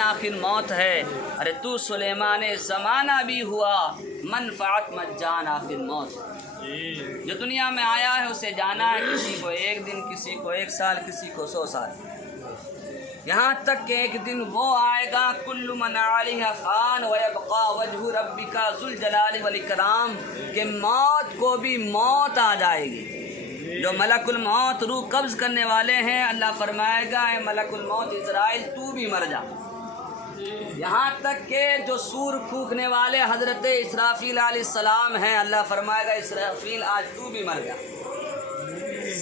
آخر موت ہے. ارے تو سلیمان زمانہ بھی ہوا، منفعت مجان آخر موت. جو دنیا میں آیا ہے اسے جانا ہے، کسی کو 1 دن، کسی کو 1 سال، کسی کو 100 سال، یہاں تک کہ ایک دن وہ آئے گا کل من علیہ فان ویبقا وجہ ربک ذو الجلال والاکرام، کہ موت کو بھی موت آ جائے گی. جو ملک الموت روح قبض کرنے والے ہیں، اللہ فرمائے گا اے ملک الموت اسرائیل تو بھی مر جا. یہاں تک کہ جو سور پھونکنے والے حضرت اسرافیل علیہ السلام ہیں، اللہ فرمائے گا اسرافیل آج تو بھی مر جا.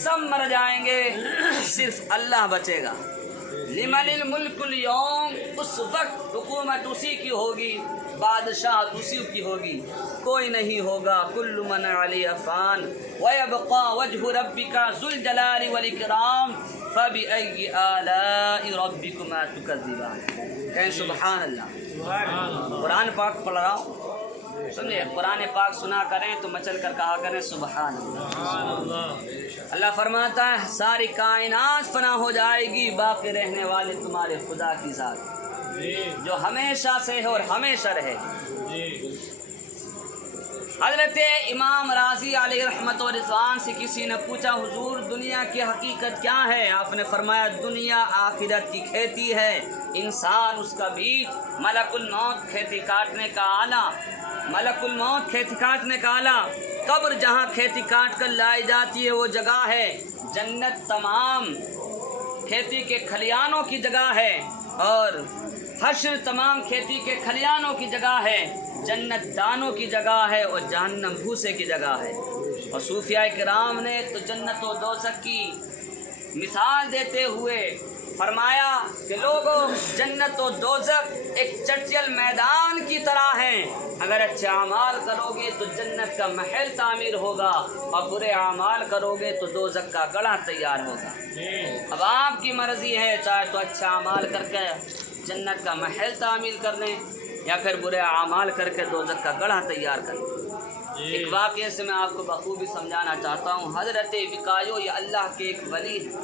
سب مر جائیں گے، صرف اللہ بچے گا. لمن الملک اليوم، اس وقت حکومت اسی کی ہوگی، بادشاہ اسی کی ہوگی، کوئی نہیں ہوگا. کل من علیہ فان ویبقا وجہ ربک ذو الجلال والاکرام فبأی آلاء ربکما تکذبان. کہیں سبحان اللہ. قرآن پاک پڑھ رہا ہوں، سمجھے؟ قرآن پاک سنا کریں تو مچل کر کہا کریں سبحان اللہ. اللہ فرماتا ہے ساری کائنات فنا ہو جائے گی، باقی رہنے والے تمہارے خدا کی ذات جو ہمیشہ سے ہے اور ہمیشہ رہے. حضرت امام راضی علیہ رحمت و رضوان سے کسی نے پوچھا حضور دنیا کی حقیقت کیا ہے؟ آپ نے فرمایا دنیا آخرت کی کھیتی ہے، انسان اس کا بیج. ملک الموت کھیتی کاٹنے کا آلہ، ملک الموت کھیتی کاٹنے کا آلہ. قبر جہاں کھیتی کاٹ کر لائی جاتی ہے وہ جگہ ہے جنت، تمام کھیتی کے کھلیانوں کی جگہ ہے، اور حشر تمام کھیتی کے کھلیانوں کی جگہ ہے، جنت دانوں کی جگہ ہے، اور جہنم بھوسے کی جگہ ہے. اور صوفیاء کرام نے تو جنت و دوزخ کی مثال دیتے ہوئے فرمایا کہ لوگوں جنت و دوزخ ایک چٹیل میدان کی طرح ہیں. اگر اچھے اعمال کرو گے تو جنت کا محل تعمیر ہوگا، اور برے اعمال کرو گے تو دوزخ کا گڑھا تیار ہوگا. اب آپ کی مرضی ہے، چاہے تو اچھا اعمال کر کے جنت کا محل تعمیر کر لیں، یا پھر برے اعمال کر کے دوزخ کا گڑھا تیار کر لیں. ایک واقعے سے میں آپ کو بخوبی سمجھانا چاہتا ہوں. حضرت وقایو یہ اللہ کے ایک ولی ہے.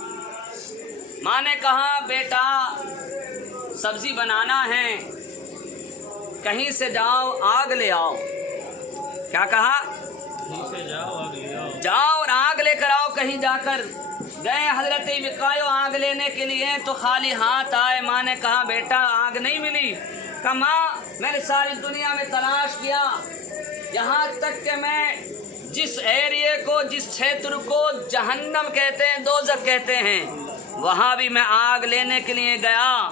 ماں نے کہا بیٹا سبزی بنانا ہے، کہیں سے جاؤ آگ لے آؤ. کیا کہا؟ جاؤ اور آگ لے کر آؤ. کہیں جا کر گئے حضرت وقایو آگ لینے کے لیے تو خالی ہاتھ آئے. ماں نے کہا بیٹا آگ نہیں ملی. کہا ماں میں نے ساری دنیا میں تلاش کیا، یہاں تک کہ میں جس ایریے کو، جس چھیتر کو جہنم کہتے ہیں، دوزخ کہتے ہیں، وہاں بھی میں آگ لینے کے لیے گیا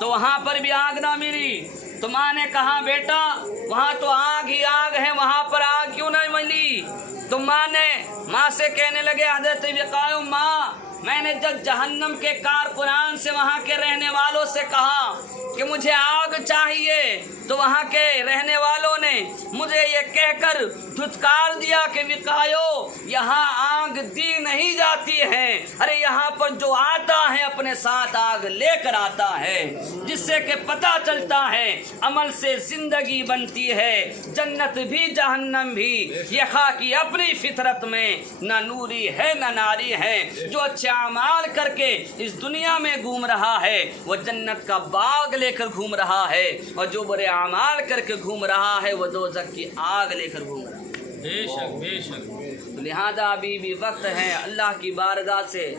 تو وہاں پر بھی آگ نہ ملی. تو ماں نے کہا بیٹا وہاں تو آگ ہی آگ ہے، وہاں پر آگ کیوں نہیں ملی؟ تو ماں سے کہنے لگے حضرت وقایو ماں میں نے جب جہنم کے کارکنان سے، وہاں کے رہنے والوں سے کہا کہ مجھے آگ چاہیے، تو وہاں کے رہنے والوں نے مجھے یہ کہہ کر دھتکار دیا کہ وقایو یہاں آگ دی نہیں جاتی ہے. ارے یہاں پر جو آتا ہے اپنے ساتھ آگ لے کر آتا ہے، جس سے کہ پتہ چلتا ہے عمل سے زندگی بنتی ہے، جنت بھی جہنم بھی. یہ خاکی اپنی فطرت میں نہ نوری ہے نہ ناری ہے. جو اچھے اعمال کر کے اس دنیا میں گھوم رہا ہے وہ جنت کا باغ لے کر گھوم رہا ہے، اور جو برے اعمال کر کے گھوم رہا ہے وہ دوزخ کی آگ لے کر گھوم رہا ہے. بے شک بے شک. لہذا ابھی بھی وقت ہے، اللہ کی بارگاہ سے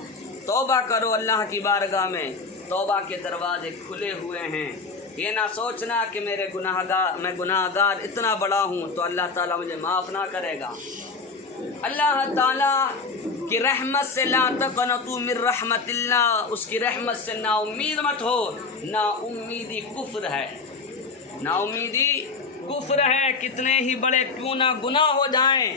توبہ کرو. اللہ کی بارگاہ میں توبہ کے دروازے کھلے ہوئے ہیں. یہ نہ سوچنا کہ میں گناہ گار اتنا بڑا ہوں تو اللہ تعالیٰ مجھے معاف نہ کرے گا. اللہ تعالیٰ کی رحمت سے لا تقنطوا من رحمت اللہ، اس کی رحمت سے نا امید مت ہو. نا امیدی کفر ہے، نا امیدی کفر ہے. کتنے ہی بڑے کیوں نہ گناہ ہو جائیں،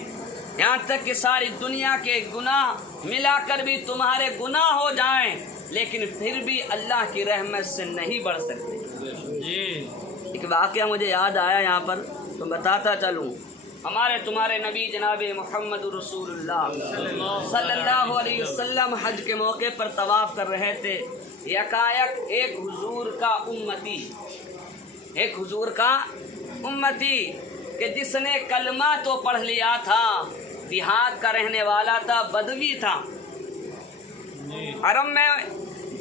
یہاں تک کہ ساری دنیا کے گناہ ملا کر بھی تمہارے گناہ ہو جائیں، لیکن پھر بھی اللہ کی رحمت سے نہیں بڑھ سکتے. ایک واقعہ مجھے یاد آیا یہاں پر تو بتاتا چلوں. ہمارے تمہارے نبی جناب محمد رسول اللہ صلی اللہ علیہ وسلم حج کے موقع پر طواف کر رہے تھے. یکایک ایک حضور کا امتی کہ جس نے کلمہ تو پڑھ لیا تھا، دیہات کا رہنے والا تھا، بدوی تھا، حرم میں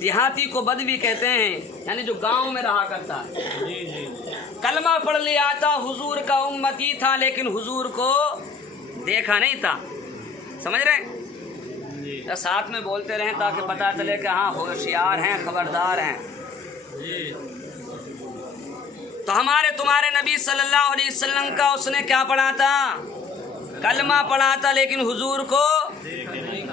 دیہاتی کو بدوی کہتے ہیں، یعنی جو گاؤں میں رہا کرتا ہے۔ کلمہ پڑھ لیا تھا، حضور کا امتی تھا، لیکن حضور کو دیکھا نہیں تھا۔ سمجھ رہے؟ ساتھ میں بولتے رہیں تاکہ پتہ چلے کہ ہاں ہوشیار ہیں، خبردار ہیں۔ تو ہمارے تمہارے نبی صلی اللہ علیہ وسلم کا اس نے کیا پڑھا تھا؟ کلمہ پڑھا تھا، لیکن حضور کو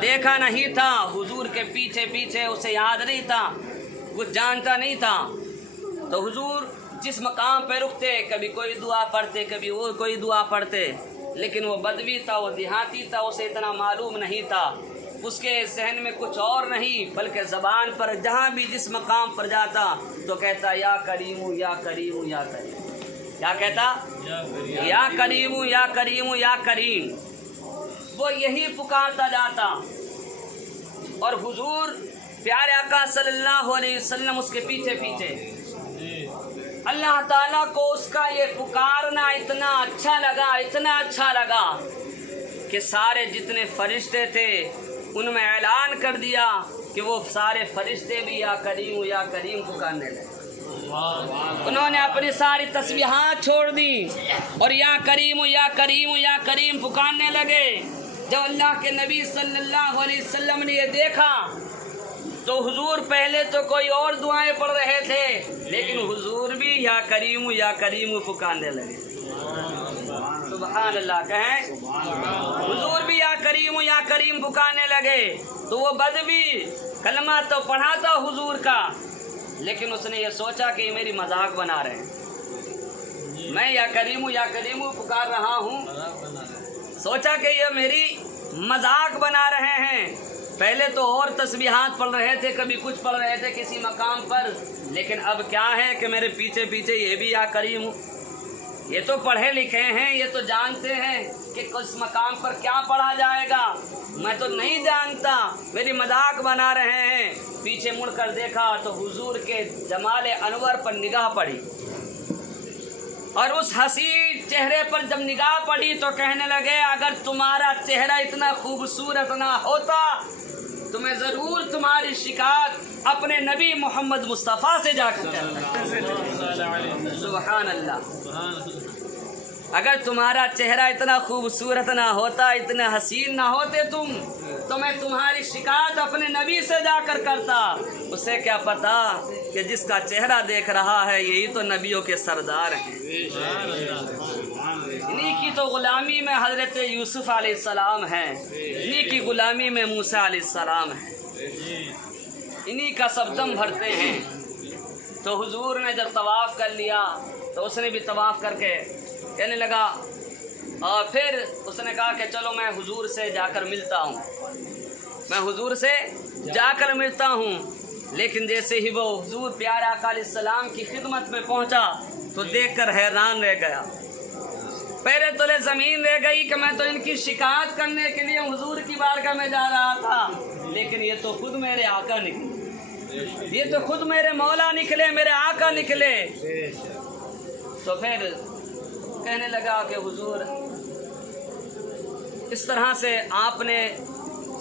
دیکھا نہیں تھا۔ حضور کے پیچھے پیچھے اسے یاد نہیں تھا، کچھ جانتا نہیں تھا۔ تو حضور جس مقام پہ رکتے، کبھی کوئی دعا پڑھتے، کبھی وہ کوئی دعا پڑھتے، لیکن وہ بدوی تھا، وہ دیہاتی تھا، اسے اتنا معلوم نہیں تھا۔ اس کے ذہن میں کچھ اور نہیں، بلکہ زبان پر جہاں بھی جس مقام پر جاتا تو کہتا یا کریم یا کریم یا کریم۔ کیا کہتا؟ یا کریم یا کریم یا کریم۔ وہ یہی پکارتا جاتا، اور حضور پیارے آقا صلی اللہ علیہ وسلم اس کے پیچھے پیچھے۔ اللہ تعالیٰ کو اس کا یہ پکارنا اتنا اچھا لگا، اتنا اچھا لگا کہ سارے جتنے فرشتے تھے ان میں اعلان کر دیا کہ وہ سارے فرشتے بھی یا کریم پکارنے لگے۔ انہوں نے اپنی ساری تسبیحات چھوڑ دی اور یا کریم یا کریم یا کریم پکارنے لگے۔ جب اللہ کے نبی صلی اللہ علیہ وسلم نے یہ دیکھا تو حضور پہلے تو کوئی اور دعائیں پڑھ رہے تھے، لیکن حضور بھی یا کریم پکارنے لگے۔ سبحان اللہ کہیں، حضور بھی یا کریم پکارنے لگے۔ تو وہ بدوی کلمہ تو پڑھا تھا حضور کا، لیکن اس نے یہ سوچا کہ یہ میری مذاق بنا رہے ہیں، میں یا کریم پکار رہا ہوں، سوچا کہ یہ میری مذاق بنا رہے ہیں۔ پہلے تو اور تسبیحات پڑھ رہے تھے، کبھی کچھ پڑھ رہے تھے کسی مقام پر، لیکن اب کیا ہے کہ میرے پیچھے پیچھے یہ بھی یا کریم۔ یہ تو پڑھے لکھے ہیں، یہ تو جانتے ہیں کہ کس مقام پر کیا پڑھا جائے گا، میں تو نہیں جانتا، میری مذاق بنا رہے ہیں۔ پیچھے مڑ کر دیکھا تو حضور کے جمال انور پر نگاہ پڑی، اور اس حسین چہرے پر جب نگاہ پڑی تو کہنے لگے اگر تمہارا چہرہ اتنا خوبصورت نہ ہوتا تو میں ضرور تمہاری شکایت اپنے نبی محمد مصطفیٰ سے جا کر کرتا۔ سبحان اللہ۔ اگر تمہارا چہرہ اتنا خوبصورت نہ ہوتا، اتنے حسین نہ ہوتے تم، تو میں تمہاری شکایت اپنے نبی سے جا کر کرتا۔ اسے کیا پتا کہ جس کا چہرہ دیکھ رہا ہے یہی تو نبیوں کے سردار ہیں۔ انہی کی تو غلامی میں حضرت یوسف علیہ السلام ہے، انہی کی غلامی میں موسیٰ علیہ السلام ہے، انہی کا سب دم بھرتے ہیں۔ تو حضور نے جب طواف کر لیا تو اس نے بھی طواف کر کے کہنے لگا، اور پھر اس نے کہا کہ چلو میں حضور سے جا کر ملتا ہوں، میں حضور سے جا کر ملتا ہوں۔ لیکن جیسے ہی وہ حضور پیارے آقا علیہ السلام کی خدمت میں پہنچا تو دیکھ کر حیران رہ گیا، پیرے تلے زمین رہ گئی کہ میں تو ان کی شکایت کرنے کے لیے حضور کی بارگاہ میں جا رہا تھا، لیکن یہ تو خود میرے آقا نکلے، یہ تو خود میرے مولا نکلے، میرے آقا نکلے۔ تو پھر کہنے لگا کہ حضور اس طرح سے آپ نے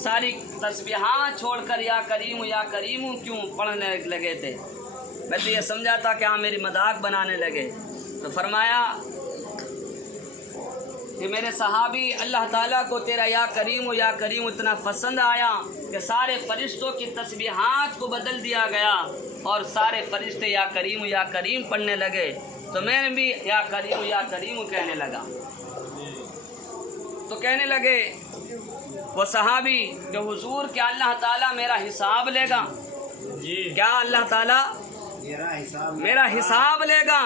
ساری تسبیحات چھوڑ کر یا کریم کیوں پڑھنے لگے تھے؟ میں تو یہ سمجھا تھا کہ آپ میری مذاق بنانے لگے۔ تو فرمایا کہ میرے صحابی اللہ تعالیٰ کو تیرا یا کریم اتنا پسند آیا کہ سارے فرشتوں کی تسبیحات کو بدل دیا گیا اور سارے فرشتے یا کریم پڑھنے لگے، تو میں نے بھی یا کریم کہنے لگا۔ تو کہنے لگے وہ صحابی کہ حضور کیا اللہ تعالیٰ میرا حساب لے گا؟ کیا اللہ تعالیٰ میرا حساب لے گا؟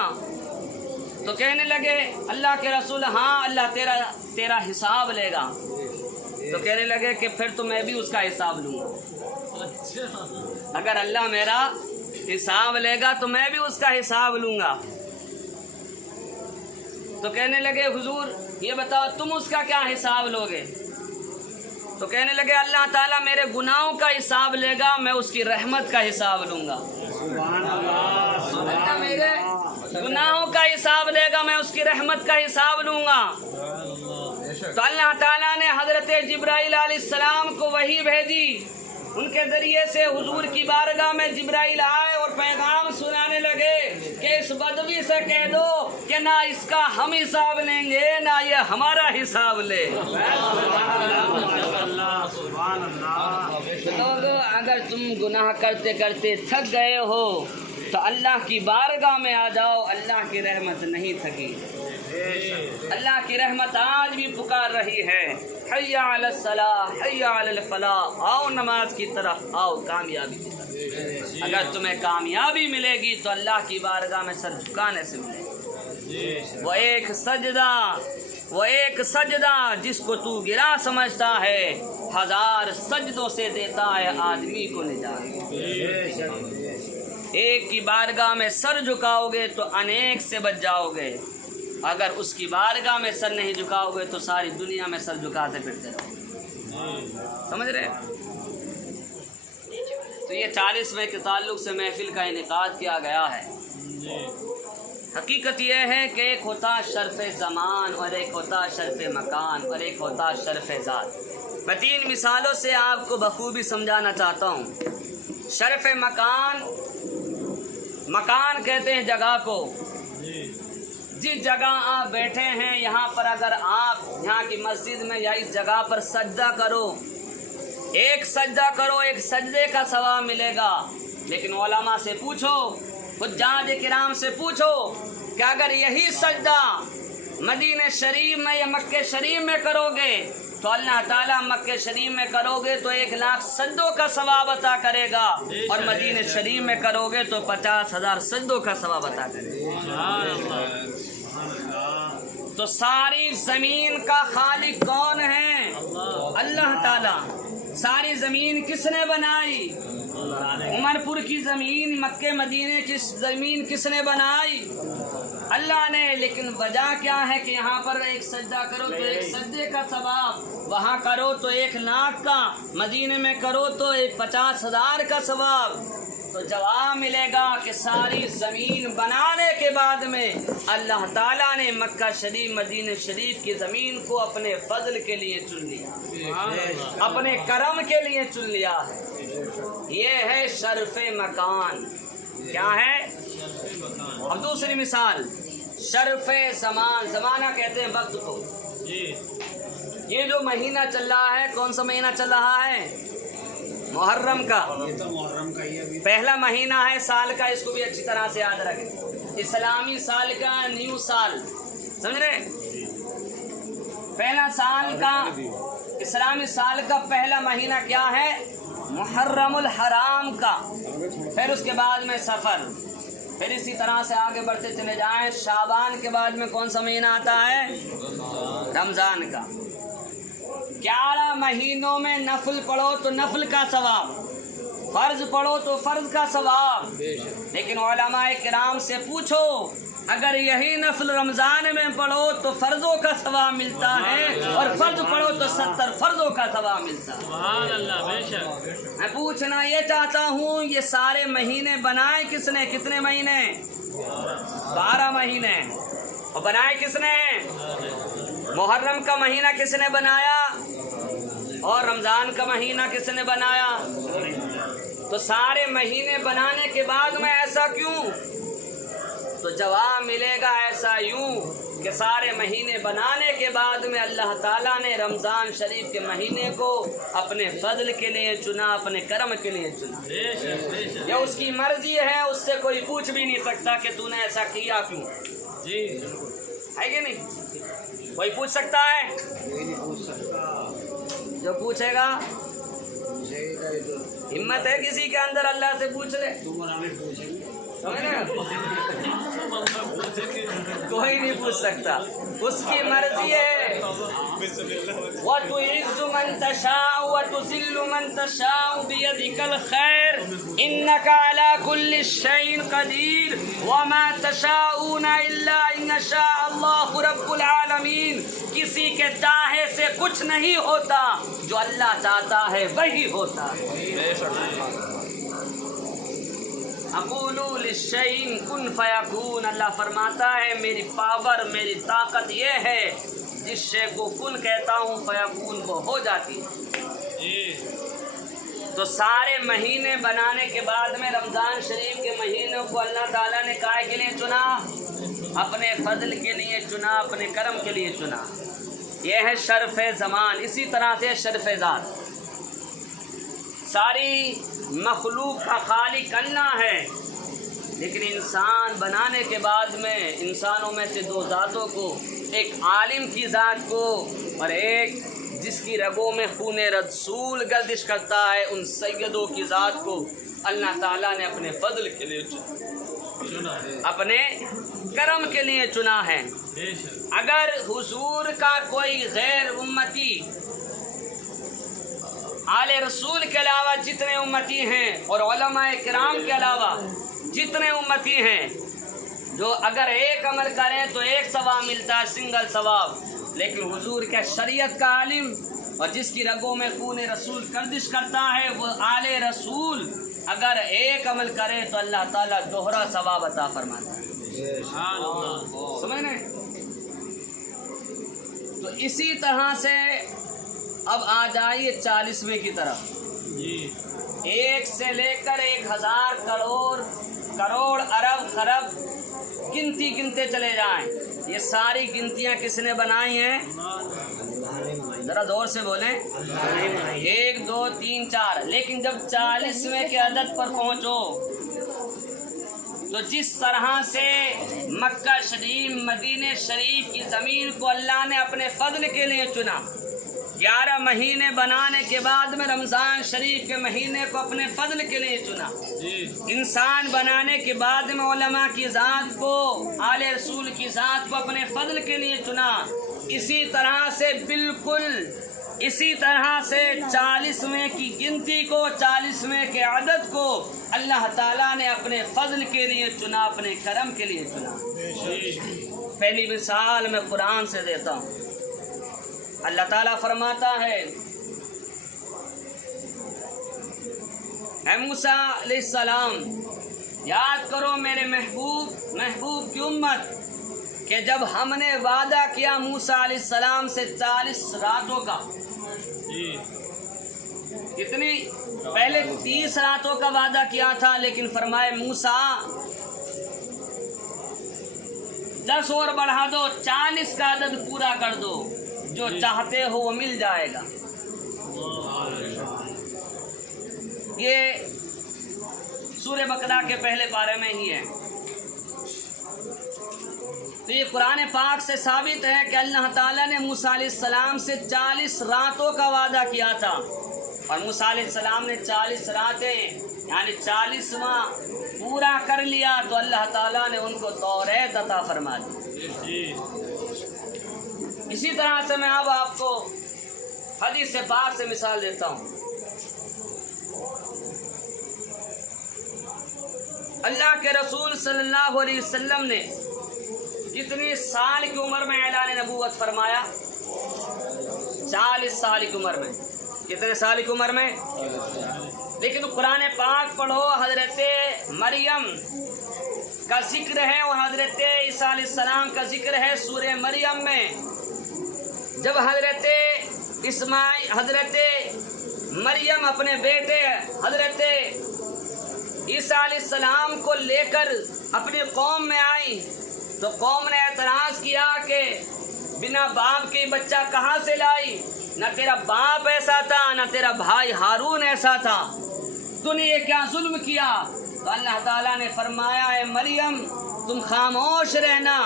تو کہنے لگے اللہ کے رسول ہاں اللہ تیرا حساب لے گا۔ تو کہنے لگے کہ پھر تو میں بھی اس کا حساب لوں گا، اگر اللہ میرا حساب لے گا تو میں بھی اس کا حساب لوں گا۔ تو کہنے لگے حضور یہ بتاؤ تم اس کا کیا حساب لوگے؟ تو کہنے لگے اللہ تعالیٰ میرے گناہوں کا حساب لے گا، میں اس کی رحمت کا حساب لوں گا۔ اللہ میرے گناہوں کا حساب لے گا، میں اس کی رحمت کا حساب لوں گا۔ تو اللہ تعالیٰ نے حضرت جبرائیل علیہ السلام کو وحی بھیجی، ان کے ذریعے سے حضور کی بارگاہ میں جبرائیل آئے اور پیغام سنانے لگے کہ اس بدوی سے کہہ دو کہ نہ اس کا ہم حساب لیں گے نہ یہ ہمارا حساب لے۔ لوگو اگر تم گناہ کرتے کرتے تھک گئے ہو تو اللہ کی بارگاہ میں آ جاؤ، اللہ کی رحمت نہیں تھکی۔ اللہ کی رحمت آج بھی پکار رہی ہے، حی علی الصلاح حی علی الفلاح، آؤ نماز کی طرف، آؤ کامیابی کی طرف۔ اگر تمہیں کامیابی ملے گی تو اللہ کی بارگاہ میں سر جھکانے سے ملے گی۔ وہ ایک سجدہ جس کو تو گرا سمجھتا ہے، 1000 سجدوں سے دیتا ہے آدمی کو نجات۔ ایک کی بارگاہ میں سر جھکاؤ گے تو انیک سے بچ جاؤ گے، اگر اس کی بارگاہ میں سر نہیں جھکاؤ گے تو ساری دنیا میں سر جھکاتے پھرتے رہو۔ سمجھ رہے؟ تو یہ 40ویں کے تعلق سے محفل کا انعقاد کیا گیا ہے۔ حقیقت یہ ہے کہ ایک ہوتا شرف زمان اور ایک ہوتا شرف مکان اور ایک ہوتا شرف ذات۔ میں 3 مثالوں سے آپ کو بخوبی سمجھانا چاہتا ہوں۔ شرف مکان، مکان کہتے ہیں جگہ کو۔ جس جگہ آپ بیٹھے ہیں یہاں پر اگر آپ یہاں کی مسجد میں یا اس جگہ پر سجدہ کرو، ایک سجدہ کرو، ایک سجدے کا ثواب ملے گا۔ لیکن علماء سے پوچھو، حجاج کرام سے پوچھو کہ اگر یہی سجدہ مدینہ شریف میں یا مکہ شریف میں کرو گے تو اللہ تعالیٰ مکہ شریف میں کرو گے تو 1,00,000 سجدوں کا ثواب عطا کرے گا، اور مدینہ شریف میں کرو گے تو 50,000 سجدوں کا ثواب عطا کرے گا۔ تو ساری زمین کا خالق کون ہے؟ اللہ تعالیٰ۔ ساری زمین کس نے بنائی؟ عمر پور کی زمین، مکہ مدینے کی زمین کس نے بنائی؟ اللہ نے۔ لیکن وجہ کیا ہے کہ یہاں پر ایک سجدہ کرو تو ایک سجدے کا ثواب، وہاں کرو تو 1,00,000 کا، مدینے میں کرو تو 50,000 کا ثواب۔ تو جواب ملے گا کہ ساری زمین بنانے کے بعد میں اللہ تعالیٰ نے مکہ شریف مدینہ شریف کی زمین کو اپنے فضل کے لیے چن لیا، اپنے کرم کے لیے چن لیا ہے۔ یہ ہے شرف مکان۔ کیا ہے؟ اور دوسری مثال شرف زمان۔ زمانہ کہتے ہیں وقت کو۔ یہ جو مہینہ چل رہا ہے، کون سا مہینہ چل رہا ہے؟ محرم کا۔ پہلا مہینہ ہے سال کا، اس کو بھی اچھی طرح سے یاد رکھیں۔ اسلامی سال کا نیو سال، سمجھ رہے؟ پہلا سال کا اسلامی سال کا پہلا مہینہ کیا ہے؟ محرم الحرام کا۔ پھر اس کے بعد میں سفر، پھر اسی طرح سے آگے بڑھتے چلے جائیں۔ شعبان کے بعد میں کون سا مہینہ آتا ہے؟ رمضان کا۔ 11 مہینوں میں نفل پڑھو تو نفل کا ثواب، فرض پڑھو تو فرض کا ثواب۔ لیکن علماء کرام سے پوچھو، اگر یہی نفل رمضان میں پڑھو تو فرضوں کا ثواب ملتا ہے، اور فرض پڑھو تو 70 فرضوں کا ثواب ملتا ہے۔ سبحان اللہ، بے شک۔ میں پوچھنا یہ چاہتا ہوں، یہ سارے مہینے بنائے کس نے؟ کتنے مہینے؟ 12 مہینے۔ اور بنائے کس نے؟ محرم کا مہینہ کس نے بنایا؟ اور رمضان کا مہینہ کس نے بنایا؟ تو سارے مہینے بنانے کے بعد میں ایسا کیوں؟ تو جواب ملے گا ایسا یوں کہ سارے مہینے بنانے کے بعد میں اللہ تعالیٰ نے رمضان شریف کے مہینے کو اپنے فضل کے لیے چنا، اپنے کرم کے لیے چنا۔ یہ اس کی مرضی ہے، اس سے کوئی پوچھ بھی نہیں سکتا کہ تو نے ایسا کیا کیوں۔ جی ہے کہ نہیں؟ کوئی پوچھ سکتا ہے؟ کوئی نہیں پوچھ سکتا۔ جو پوچھے گا ہمت ہے کسی کے اندر اللہ سے پوچھ لے؟ کوئی نہیں پوچھ سکتا، اس کی مرضی ہے۔ وَتُعِزُّ مَن تَشَاءُ وَتُذِلُّ مَن تَشَاءُ بِيَدِكَ الْخَيْرُ إِنَّكَ عَلَى كُلِّ شَيْءٍ قَدِيرٌ وَمَا تَشَاءُونَ إِلَّا أَن يَشَاءَ اللَّهُ رَبُّ الْعَالَمِينَ۔ کسی کے چاہے سے کچھ نہیں ہوتا، جو اللہ چاہتا ہے وہی ہوتا ہے۔ اقولوا للشیء کن فیکون۔ اللہ فرماتا ہے میری پاور، میری طاقت یہ ہے، جس شے کو کن کہتا ہوں فیکون وہ ہو جاتی ہے۔ تو سارے مہینے بنانے کے بعد میں رمضان شریف کے مہینوں کو اللہ تعالیٰ نے کائے کے لیے چنا؟ اپنے فضل کے لیے چنا، اپنے کرم کے لیے چنا۔ یہ ہے شرف زمان۔ اسی طرح سے شرف ذات، ساری مخلوق کا خالق اللہ ہے، لیکن انسان بنانے کے بعد میں انسانوں میں سے دو ذاتوں کو، ایک عالم کی ذات کو اور ایک جس کی رگوں میں خون رسول گردش کرتا ہے، ان سیدوں کی ذات کو اللہ تعالیٰ نے اپنے فضل کے لیے چنا، اپنے کرم کے لیے چنا ہے۔ اگر حضور کا کوئی غیر امتی، آل رسول کے علاوہ جتنے امتی ہیں اور علماء کرام کے علاوہ جتنے امتی ہیں، جو اگر ایک عمل کریں تو ایک ثواب ملتا ہے، سنگل ثواب، لیکن حضور کے شریعت کا عالم اور جس کی رگوں میں خون رسول گردش کرتا ہے وہ آل رسول اگر ایک عمل کرے تو اللہ تعالیٰ دوہرا ثواب عطا فرماتا ہے۔ سمجھ رہے؟ تو اسی طرح سے اب آ جائیے 40ویں کی طرف۔ 1 سے لے کر 1000 کروڑ ارب خرب گنتی گنتے چلے جائیں، یہ ساری گنتیاں کس نے بنائی ہیں؟ ذرا زور سے بولیں۔ 1 2 3 4، لیکن جب 40ویں کے عدد پر پہنچو تو جس طرح سے مکہ شریف مدینہ شریف کی زمین کو اللہ نے اپنے فضل کے لیے چنا، 11 مہینے بنانے کے بعد میں رمضان شریف کے مہینے کو اپنے فضل کے لیے چنا، انسان بنانے کے بعد میں علماء کی ذات کو، آل رسول کی ذات کو اپنے فضل کے لیے چنا، اسی طرح سے بالکل اسی طرح سے 40ویں کی گنتی کو، 40ویں کے عدد کو اللہ تعالیٰ نے اپنے فضل کے لیے چنا، اپنے کرم کے لیے چنا۔ پہلی مثال میں قرآن سے دیتا ہوں۔ اللہ تعالیٰ فرماتا ہے، اے موسیٰ علیہ السلام یاد کرو میرے محبوب کی امت کہ جب ہم نے وعدہ کیا موسیٰ علیہ السلام سے 40 راتوں کا، کتنی؟ پہلے 30 راتوں کا وعدہ کیا تھا، لیکن فرمائے موسیٰ 10 اور بڑھا دو، 40 کا عدد پورا کر دو، جو چاہتے ہو وہ مل جائے گا۔ یہ سورہ بقرہ کے پہلے پارے میں ہی ہے۔ تو یہ قرآن پاک سے ثابت ہے کہ اللہ تعالیٰ نے موسیٰ علیہ السلام سے 40 راتوں کا وعدہ کیا تھا، اور موسیٰ علیہ السلام نے 40 راتیں یعنی 40واں پورا کر لیا تو اللہ تعالیٰ نے ان کو توریت عطا فرما دی۔ اسی طرح سے میں اب آپ کو حدیث پاک سے مثال دیتا ہوں۔ اللہ کے رسول صلی اللہ علیہ وسلم نے کتنی سال کی عمر میں اعلان نبوت فرمایا؟ 40 سال کی عمر میں۔ کتنے سال کی عمر میں؟ لیکن قرآن پاک پڑھو، حضرت مریم کا ذکر ہے اور حضرت عیسیٰ علیہ السلام کا ذکر ہے سورہ مریم میں۔ جب حضرت مریم اپنے بیٹے حضرت عیسیٰ علیہ السلام کو لے کر اپنی قوم میں آئیں تو قوم نے اعتراض کیا کہ بنا باپ کے بچہ کہاں سے لائی؟ نہ تیرا باپ ایسا تھا نہ تیرا بھائی ہارون ایسا تھا، تو نے یہ کیا ظلم کیا؟ تو اللہ تعالیٰ نے فرمایا، اے مریم تم خاموش رہنا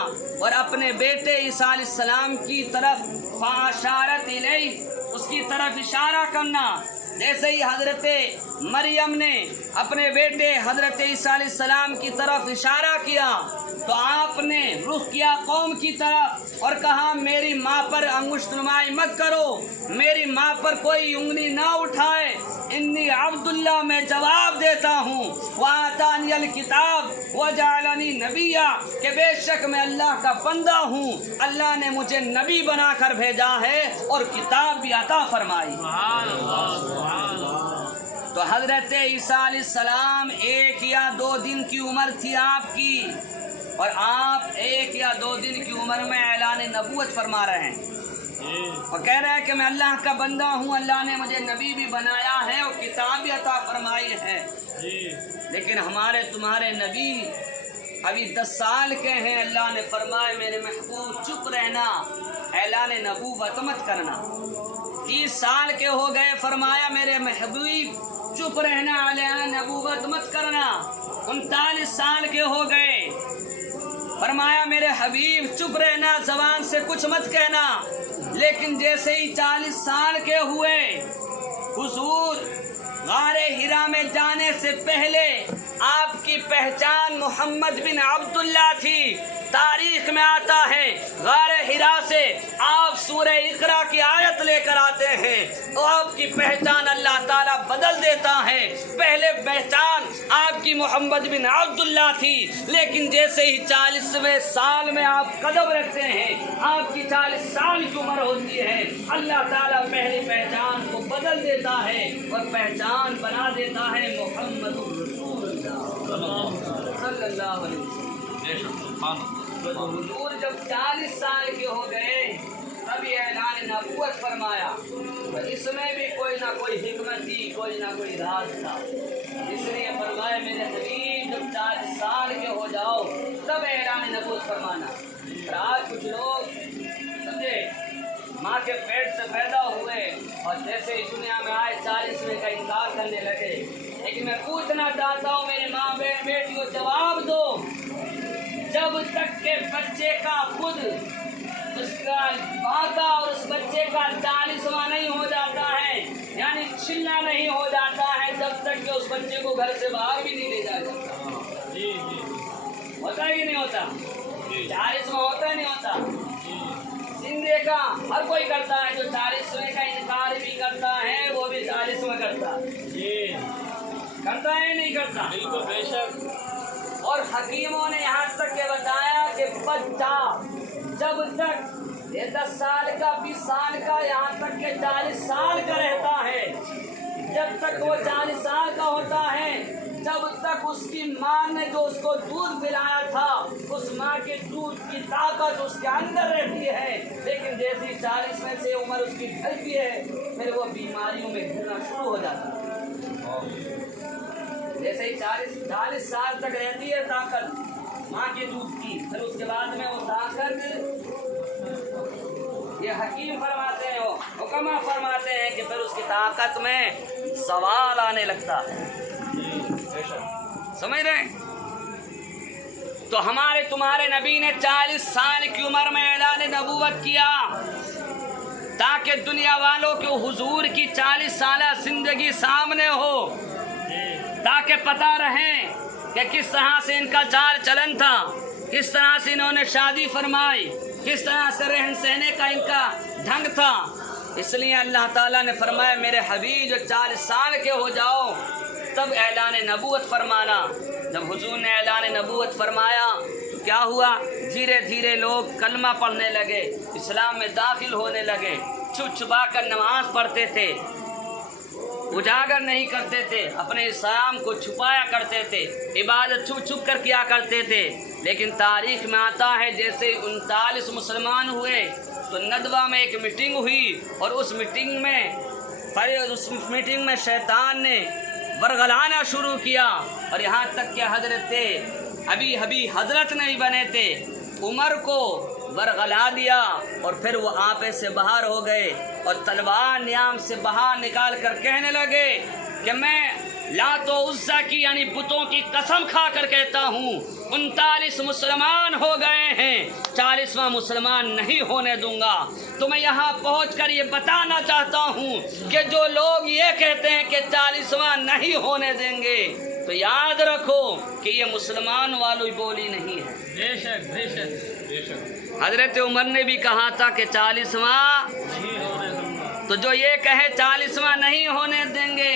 اور اپنے بیٹے عیسیٰ علیہ السلام کی طرف فاشارت الیہ، اس کی طرف اشارہ کرنا۔ جیسے ہی حضرت مریم نے اپنے بیٹے حضرت عیسیٰ علیہ السلام کی طرف اشارہ کیا تو آپ نے رخ کیا قوم کی طرف اور کہا، میری ماں پر انگشت نمائی مت کرو، میری ماں پر کوئی انگلی نہ اٹھائے، انی عبداللہ میں جواب دیتا ہوں، وآتانی الکتاب وجعلنی نبیا، کہ بے شک میں اللہ کا بندہ ہوں، اللہ نے مجھے نبی بنا کر بھیجا ہے اور کتاب بھی عطا فرمائی۔ تو حضرت عیسیٰ علیہ السلام 1 یا 2 دن کی عمر تھی آپ کی، اور آپ 1 یا 2 دن کی عمر میں اعلان نبوت فرما رہے ہیں۔ اور کہہ رہا ہے کہ میں اللہ کا بندہ ہوں، اللہ نے مجھے نبی بھی بنایا ہے اور کتاب بھی عطا فرمائی ہے، لیکن ہمارے تمہارے نبی ابھی 10 سال کے ہیں۔ اللہ نے فرمایا میرے محبوب چپ رہنا، اعلان نبوت مت کرنا۔ 30 سال کے ہو گئے، فرمایا میرے محبوب چپ رہنا، اعلان نبوت مت کرنا۔ 39 سال کے ہو گئے، فرمایا میرے حبیب چپ رہنا، زبان سے کچھ مت کہنا۔ لیکن جیسے ہی 40 سال کے ہوئے، حضور غار ہرا میں جانے سے پہلے آپ کی پہچان محمد بن عبداللہ تھی۔ تاریخ میں آتا ہے غار ہرا سے آپ سورہ اقرا کی آیت لے کر آتے ہیں تو آپ کی پہچان اللہ تعالیٰ بدل دیتا ہے۔ پہلے پہچان آپ کی محمد بن عبداللہ تھی، لیکن جیسے ہی 40ویں سال میں آپ قدم رکھتے ہیں، آپ کی 40 سال کی عمر ہوتی ہے، اللہ تعالیٰ پہلی پہچان کو بدل دیتا ہے اور پہچان بنا دیتا ہے محمد رسول اللہ صلی اللہ علیہ وسلم۔ تو حضور جب 40 سال کے ہو گئے تبھی اعلان نبوت فرمایا، اس میں بھی کوئی نہ کوئی حکمت تھی، کوئی نہ کوئی راز تھا۔ اس لیے فرمایا میرے حبیب جب 40 سال کے ہو جاؤ تب اعلان نبوت فرمانا۔ اور آج کچھ لوگ سمجھے ماں کے پیٹ سے پیدا ہوئے اور جیسے ہی دنیا میں آئے 40ویں کا انکار کرنے لگے۔ لیکن میں پوچھنا چاہتا ہوں میری ماں بہن بیٹیوں، جواب دو، جب تک کہ بچے کا خود اس کا ماں کا اور اس بچے کا 40واں نہیں ہو جاتا ہے، یعنی چلنا نہیں ہو جاتا ہے، جب تک کہ اس بچے کو گھر سے باہر بھی نہیں لے جایا جاتا۔ ہوتا ہے کہ نہیں ہوتا؟ 40واں ہوتا ہے نہیں ہوتا؟ زندے کا ہر کوئی کرتا ہے، جو 40ویں کا انکار بھی کرتا ہے وہ بھی 40واں کرتا ہے، کرتا ہے نہیں کرتا؟ بالکل بے شک۔ اور حکیموں نے یہاں تک کہ بتایا کہ بچہ جب تک یہ 10 سال کا 20 سال کا یہاں تک کہ 40 سال کا رہتا ہے، جب تک وہ 40 سال کا ہوتا ہے، جب تک اس کی ماں نے جو اس کو دودھ پلایا تھا اس ماں کے دودھ کی طاقت اس کے اندر رہتی ہے، لیکن جیسی 40 میں سے عمر اس کی ڈھلتی ہے پھر وہ بیماریوں میں گھرنا شروع ہو جاتا ہے۔ جیسے ہی 40 سال تک رہتی ہے طاقت ماں کے دودھ کی، پھر اس کے بعد میں وہ طاقت، یہ حکیم فرماتے ہیں، حکما فرماتے ہیں کہ پھر اس کی طاقت میں زوال آنے لگتا ہے۔ سمجھ رہے ہیں؟ تو ہمارے تمہارے نبی نے 40 سال کی عمر میں اعلان نبوت کیا تاکہ دنیا والوں کو حضور کی 40 سالہ زندگی سامنے ہو، تاکہ پتہ رہے کہ کس طرح سے ان کا چال چلن تھا، کس طرح سے انہوں نے شادی فرمائی، کس طرح سے رہن سہنے کا ان کا ڈھنگ تھا۔ اس لیے اللہ تعالیٰ نے فرمایا میرے حبیب جو 40 سال کے ہو جاؤ تب اعلان نبوت فرمانا۔ جب حضور نے اعلان نبوت فرمایا تو کیا ہوا؟ دھیرے دھیرے لوگ کلمہ پڑھنے لگے، اسلام میں داخل ہونے لگے، چھپ چھپا کر نماز پڑھتے تھے، اجاگر نہیں کرتے تھے، اپنے اسلام کو چھپایا کرتے تھے، عبادت چھپ چھپ کر کیا کرتے تھے۔ لیکن تاریخ میں آتا ہے جیسے 39 مسلمان ہوئے تو ندوہ میں ایک میٹنگ ہوئی اور اس میٹنگ میں شیطان نے ورغلانا شروع کیا، اور یہاں تک کہ حضرت ابھی حضرت نہیں بنے تھے عمر کو ورغلا دیا، اور پھر وہ آپے سے باہر ہو گئے اور تلوار نیام سے باہر نکال کر کہنے لگے کہ میں لات و عزا کی یعنی بتوں کی قسم کھا کر کہتا ہوں 39 مسلمان ہو گئے ہیں، 40واں مسلمان نہیں ہونے دوں گا۔ تو میں یہاں پہنچ کر یہ بتانا چاہتا ہوں کہ جو لوگ یہ کہتے ہیں کہ 40واں نہیں ہونے دیں گے تو یاد رکھو کہ یہ مسلمان والی بولی نہیں ہے۔ بے شک بے شک بے شک۔ حضرت عمر نے بھی کہا تھا کہ 40واں نہیں ہونے دوں گا، تو جو یہ کہے 40واں نہیں ہونے دیں گے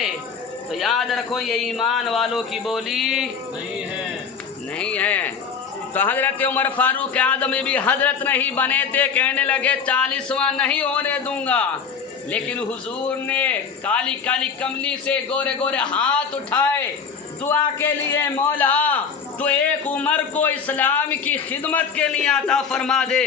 تو یاد رکھو یہ ایمان والوں کی بولی نہیں ہے۔ تو حضرت عمر فاروق اعظم بھی حضرت نہیں بنے تھے، کہنے لگے 40واں نہیں ہونے دوں گا، لیکن حضور نے کالی کالی کملی سے گورے گورے ہاتھ اٹھائے دعا کے لیے، مولا تو ایک عمر کو اسلام کی خدمت کے لیے عطا فرما دے،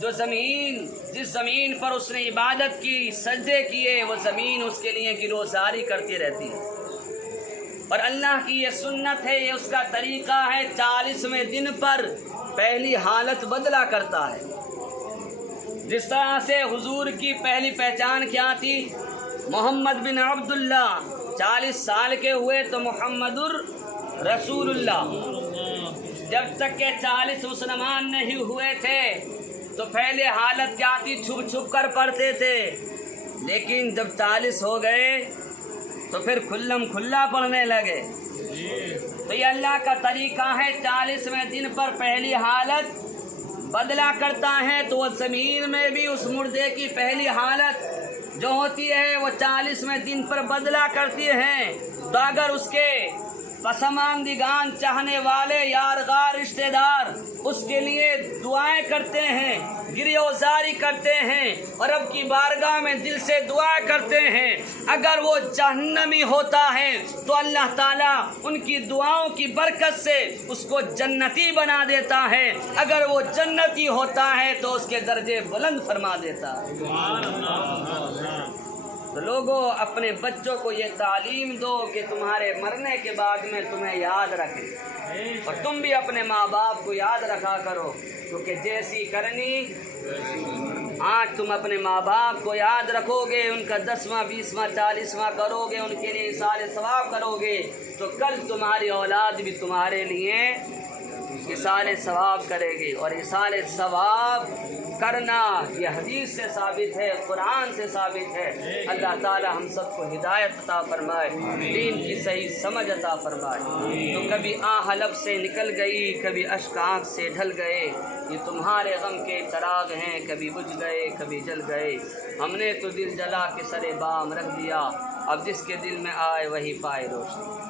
جو زمین جس زمین پر اس نے عبادت کی، سجدے کیے، وہ زمین اس کے لیے گروزاری کرتی رہتی ہے۔ اور اللہ کی یہ سنت ہے، یہ اس کا طریقہ ہے، 40ویں دن پر پہلی حالت بدلا کرتا ہے۔ جس طرح سے حضور کی پہلی پہچان کیا تھی؟ محمد بن عبداللہ، 40 سال کے ہوئے تو محمد رسول اللہ۔ جب تک کہ 40 مسلمان نہیں ہوئے تھے تو پہلے حالت کیا تھی؟ چھپ چھپ کر پڑھتے تھے، لیکن جب 40 ہو گئے تو پھر کھلم کھلا پڑھنے لگے۔ تو یہ اللہ کا طریقہ ہے، 40ویں دن پر پہلی حالت بدلا کرتا ہے، تو وہ زمین میں بھی اس مردے کی پہلی حالت جو ہوتی ہے وہ 40ویں دن پر بدلا کرتی ہیں۔ تو اگر اس کے پسماندگان، چاہنے والے، یارغار، رشتہ دار اس کے لیے دعائیں کرتے ہیں، گریوزاری کرتے ہیں اور رب کی بارگاہ میں دل سے دعا کرتے ہیں، اگر وہ جہنمی ہوتا ہے تو اللہ تعالیٰ ان کی دعاؤں کی برکت سے اس کو جنتی بنا دیتا ہے، اگر وہ جنتی ہوتا ہے تو اس کے درجے بلند فرما دیتا ہے۔ تو لوگوں، اپنے بچوں کو یہ تعلیم دو کہ تمہارے مرنے کے بعد میں تمہیں یاد رکھیں، اور تم بھی اپنے ماں باپ کو یاد رکھا کرو، کیونکہ جیسی کرنی آج تم اپنے ماں باپ کو یاد رکھو گے، ان کا 10واں 20واں 40واں کرو گے، ان کے لیے ایصال ثواب کرو گے، تو کل تمہاری اولاد بھی تمہارے لیے ایصال ثواب کرے گی۔ اور ایصال ثواب کرنا یہ حدیث سے ثابت ہے، قرآن سے ثابت ہے۔ اللہ تعالی ہم سب کو ہدایت عطا فرمائے، دین کی صحیح سمجھ عطا فرمائے۔ تو کبھی آہ لب سے نکل گئی، کبھی اشک آنکھ سے ڈھل گئے، یہ تمہارے غم کے چراغ ہیں، کبھی بجھ گئے کبھی جل گئے، ہم نے تو دل جلا کے سرے بام رکھ دیا، اب جس کے دل میں آئے وہی پائے روشنی۔